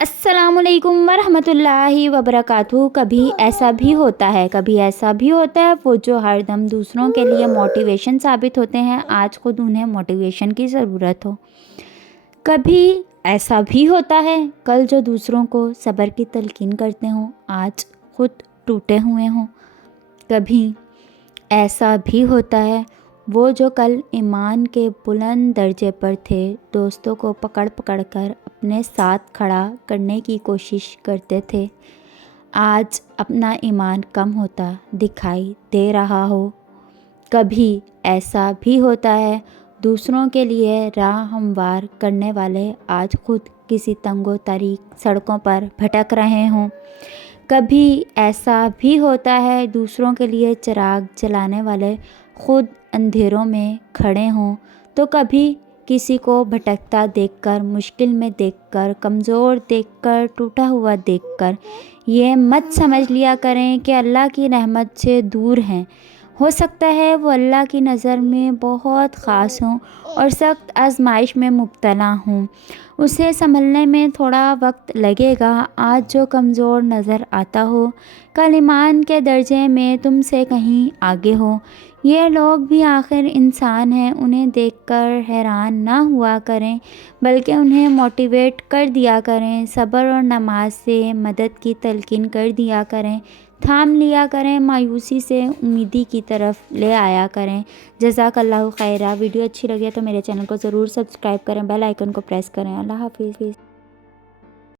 السلام علیکم ورحمۃ اللہ وبرکاتہ۔ کبھی ایسا بھی ہوتا ہے وہ جو ہر دم دوسروں کے لیے موٹیویشن ثابت ہوتے ہیں، آج خود انہیں موٹیویشن کی ضرورت ہو۔ کبھی ایسا بھی ہوتا ہے کل جو دوسروں کو صبر کی تلقین کرتے ہوں، آج خود ٹوٹے ہوئے ہوں۔ کبھی ایسا بھی ہوتا ہے وہ جو کل ایمان کے بلند درجے پر تھے، دوستوں کو پکڑ پکڑ کر اپنے ساتھ کھڑا کرنے کی کوشش کرتے تھے، آج اپنا ایمان کم ہوتا دکھائی دے رہا ہو۔ کبھی ایسا بھی ہوتا ہے دوسروں کے لیے راہ ہموار کرنے والے آج خود کسی تنگ و تاریک سڑکوں پر بھٹک رہے ہوں۔ کبھی ایسا بھی ہوتا ہے دوسروں کے لیے چراغ جلانے والے خود اندھیروں میں کھڑے ہوں۔ تو کبھی کسی کو بھٹکتا دیکھ کر، مشکل میں دیکھ کر، کمزور دیکھ کر، ٹوٹا ہوا دیکھ کر یہ مت سمجھ لیا کریں کہ اللہ کی رحمت سے دور ہیں۔ ہو سکتا ہے وہ اللہ کی نظر میں بہت خاص ہوں اور سخت آزمائش میں مبتلا ہوں، اسے سنبھلنے میں تھوڑا وقت لگے گا۔ آج جو کمزور نظر آتا ہو، کل ایمان کے درجے میں تم سے کہیں آگے ہو۔ یہ لوگ بھی آخر انسان ہیں، انہیں دیکھ کر حیران نہ ہوا کریں، بلکہ انہیں موٹیویٹ کر دیا کریں، صبر اور نماز سے مدد کی تلقین کر دیا کریں، تھام لیا کریں، مایوسی سے امیدی کی طرف لے آیا کریں۔ جزاک اللہ خیرہ۔ ویڈیو اچھی لگے تو میرے چینل کو ضرور سبسکرائب کریں، بیل آئیکن کو پریس کریں۔ اللہ حافظ۔